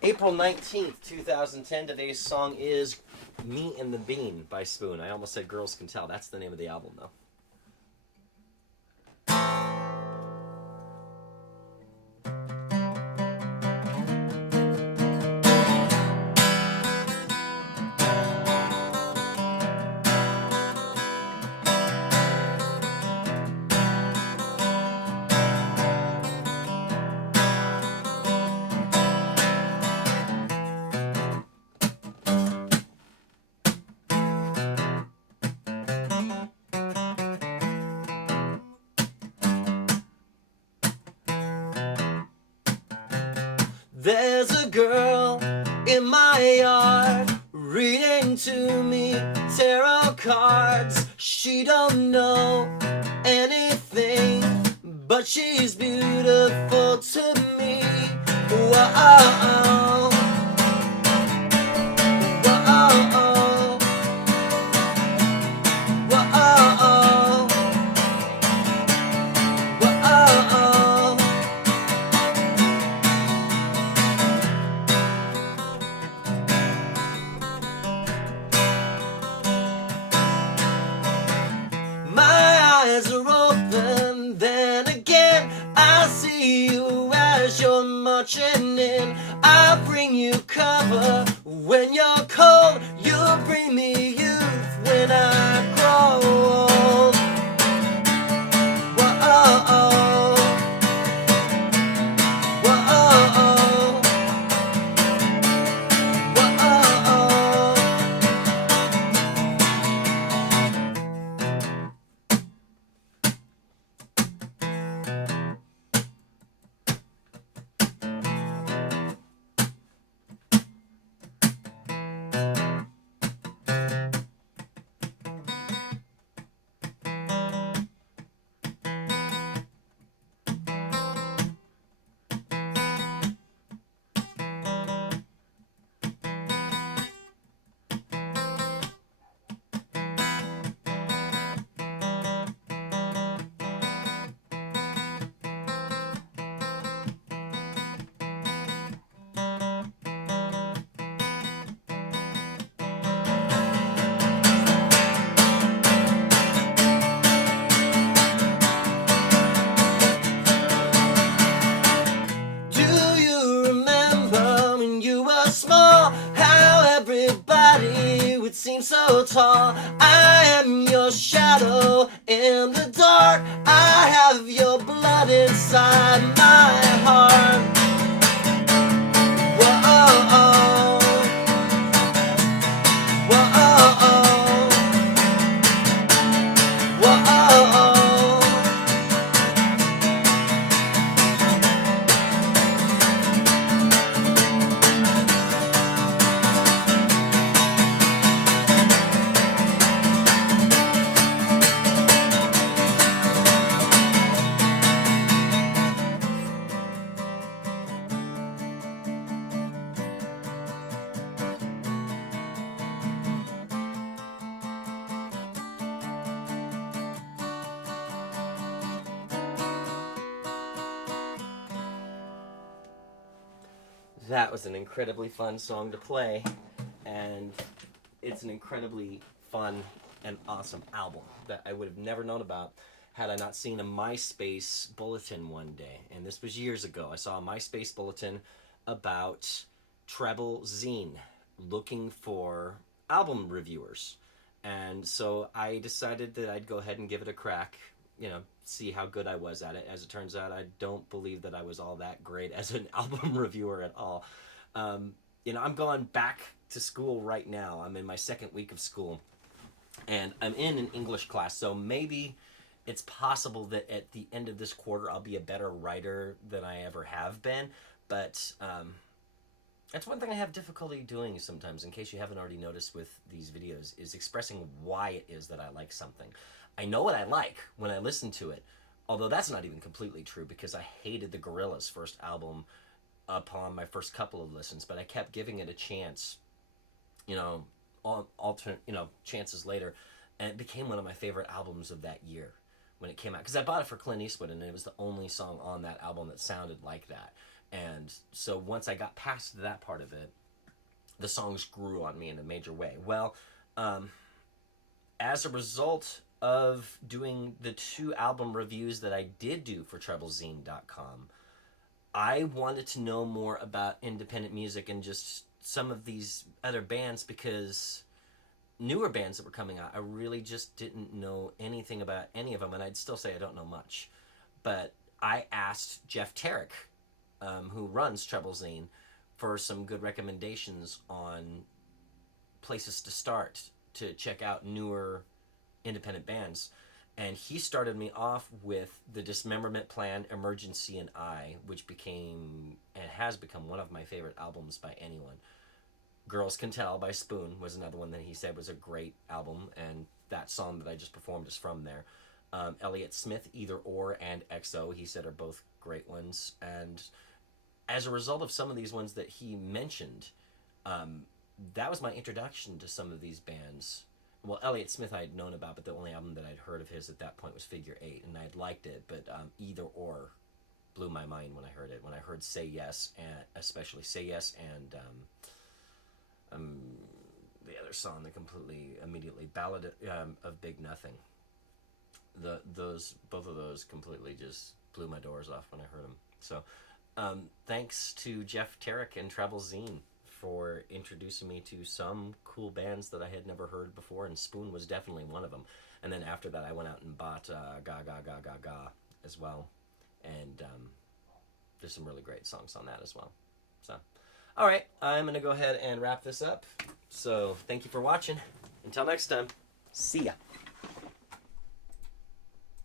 April 19th, 2010. Today's song is Me and the Bean by Spoon. I almost said Girls Can Tell. That's the name of the album, though. There's a girl in my yard reading to me tarot cards. She don't know anything, but she's beautiful to me. Whoa, whoa, my eyes are open, then again I see you as you're marching in. I bring you cover when you're cold. You bring me youth when I grow old. Whoa, whoa, do you remember when you were small, how everybody would seem so tall? I am your shadow in the dark. I have your blood inside my heart. Whoa, whoa, That was an incredibly fun song to play, and it's an incredibly fun and awesome album that I would have never known about had I not seen a MySpace bulletin one day. And this was years ago. I saw a MySpace bulletin about Treble Zine looking for album reviewers. And so I decided that I'd go ahead and give it a crack, see how good I was at it. As it turns out, I don't believe that I was all that great as an album reviewer at all. I'm going back to school right now. I'm in my second week of school, and I'm in an English class, so maybe it's possible that at the end of this quarter I'll be a better writer than I ever have been. But that's one thing I have difficulty doing sometimes, in case you haven't already noticed with these videos, is expressing why it is that I like something. I know what I like when I listen to it, although that's not even completely true, because I hated the Gorillaz' first album upon my first couple of listens, but I kept giving it a chance, chances later, and it became one of my favorite albums of that year when it came out, because I bought it for Clint Eastwood, and it was the only song on that album that sounded like that. And so once I got past that part of it, the songs grew on me in a major way. Well, as a result of doing the 2 album reviews that I did do for treblezine.com, I wanted to know more about independent music and just some of these other bands, because newer bands that were coming out, I really just didn't know anything about any of them, and I'd still say I don't know much. But I asked Jeff Terich, who runs Treblezine, for some good recommendations on places to start to check out newer independent bands. And he started me off with the Dismemberment Plan, Emergency and I, which became and has become one of my favorite albums by anyone. Girls Can Tell by Spoon was another one that he said was a great album, and that song that I just performed is from there. Elliott Smith, Either Or, and XO, he said, are both great ones. And as a result of some of these ones that he mentioned, that was my introduction to some of these bands. Well, Elliott Smith I had known about, but the only album that I'd heard of his at that point was Figure 8, and I'd liked it, but Either Or blew my mind when I heard it. When I heard Say Yes, and especially Say Yes, and the other song that completely immediately, Ballad of Big Nothing. Both of those completely just blew my doors off when I heard them. So thanks to Jeff Terich and Treblezine for introducing me to some cool bands that I had never heard before, and Spoon was definitely one of them. And then after that, I went out and bought Ga Ga Ga Ga Ga as well, and there's some really great songs on that as well. So, all right, I'm gonna go ahead and wrap this up. So, thank you for watching. Until next time, see ya.